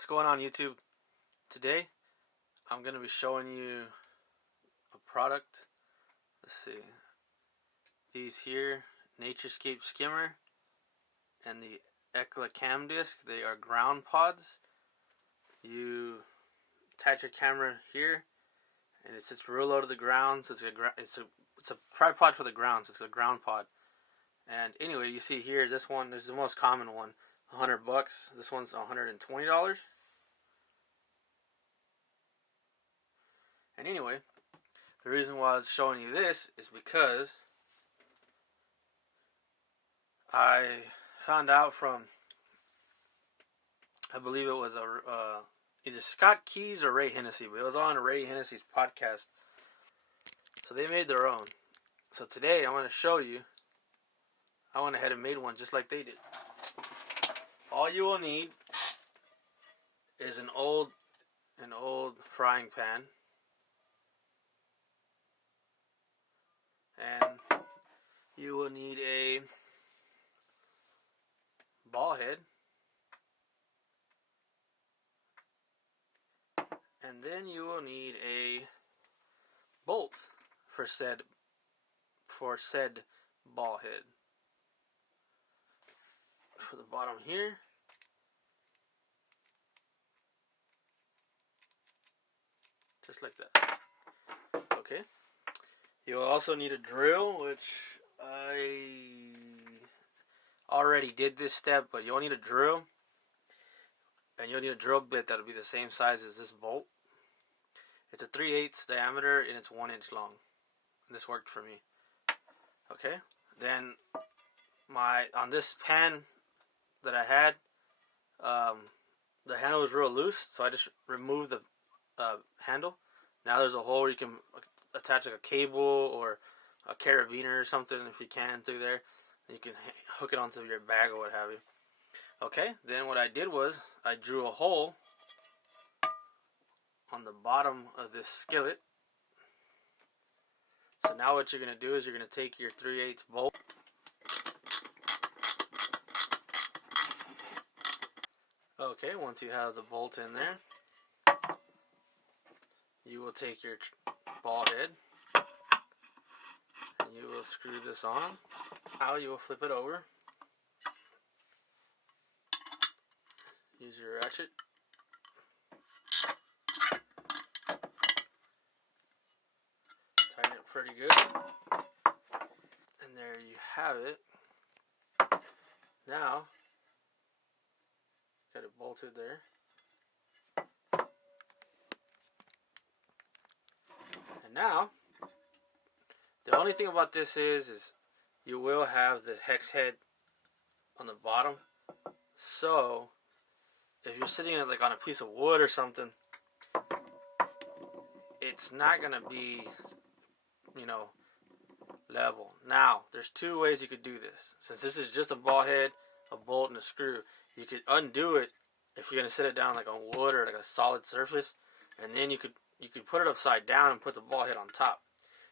What's going on YouTube? Today I'm going to be showing you a product. Let's see. These here, Naturescape Skimmer and the Ekla Cam Disc, they are ground pods. You attach your camera here and it sits real low to the ground, so it's a tripod for the ground, so it's a ground pod. And anyway, you see here, this one is the most common one, $100. This one's $120. And anyway, the reason why I was showing you this is because I found out from, I believe it was either Scott Keys or Ray Hennessy, but it was on Ray Hennessy's podcast. So they made their own. So today I want to show you, I went ahead and made one just like they did. All you will need is an old frying pan. And you will need a ball head. And then you will need a bolt for said ball head. For the bottom here. Just like that. Okay. You'll also need a drill, which I already did this step, but you'll need a drill. And you'll need a drill bit that'll be the same size as this bolt. It's a 3/8 diameter and it's 1 inch long. And this worked for me. Okay. Then on this pan that I had, the handle was real loose, so I just removed the handle. Now there's a hole where you can attach like a cable or a carabiner or something if you can through there. You can hook it onto your bag or what have you. Okay, then what I did was I drew a hole on the bottom of this skillet. So now what you're going to do is you're going to take your 3/8 bolt. Okay, once you have the bolt in there, you will take your ball head and you will screw this on. Now you will flip it over. Use your ratchet. Tighten it pretty good. And there you have it. Now, got it bolted there. And now, the only thing about this is you will have the hex head on the bottom. So, if you're sitting it like on a piece of wood or something, it's not going to be, level. Now, there's two ways you could do this. Since this is just a ball head, a bolt, and a screw, you could undo it if you're going to sit it down like on wood or like a solid surface, and then you could put it upside down and put the ball head on top.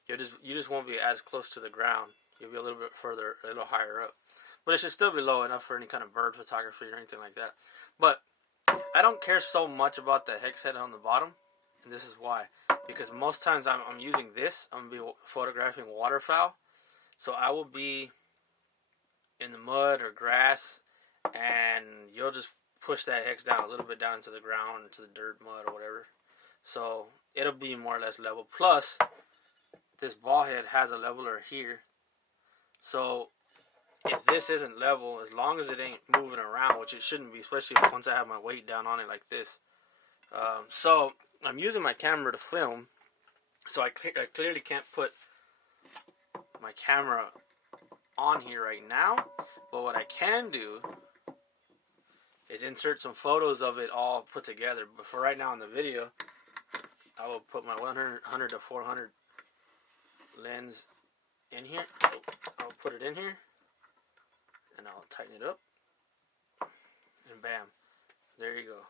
You just won't be as close to the ground. You'll be a little bit further, a little higher up. But it should still be low enough for any kind of bird photography or anything like that. But I don't care so much about the hex head on the bottom, and this is why. Because most times I'm using this, I'm going to be photographing waterfowl. So I will be in the mud or grass, and you'll just push that hex down a little bit down into the ground, into the dirt, mud, or whatever. So it'll be more or less level. Plus, this ball head has a leveler here. So if this isn't level, as long as it ain't moving around, which it shouldn't be, especially once I have my weight down on it like this. So I'm using my camera to film, so I clearly can't put my camera on here right now. But what I can do is insert some photos of it all put together. But for right now in the video, I will put my 100 to 400 lens in here. I'll put it in here, and I'll tighten it up, and bam, there you go.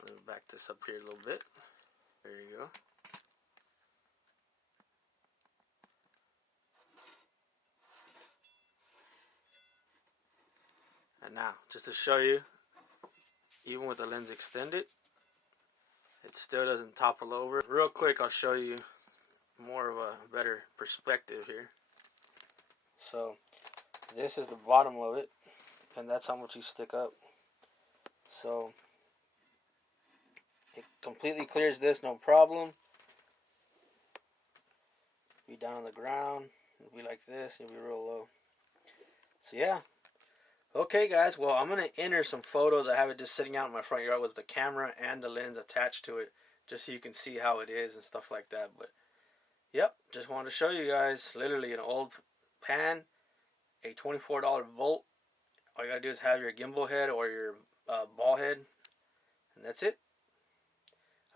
Let me back this up here a little bit. There you go. And now, just to show you, even with the lens extended, it still doesn't topple over. Real quick, I'll show you more of a better perspective here. So this is the bottom of it, and that's how much you stick up. So it completely clears this, no problem. Be down on the ground, it'll be like this, it'll be real low. So yeah. Okay guys, well I'm going to enter some photos. I have it just sitting out in my front yard with the camera and the lens attached to it, just so you can see how it is and stuff like that. But yep, just wanted to show you guys, literally an old pan, a $24 bolt. All you gotta do is have your gimbal head or your ball head, and that's it.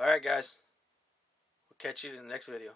Alright guys, we'll catch you in the next video.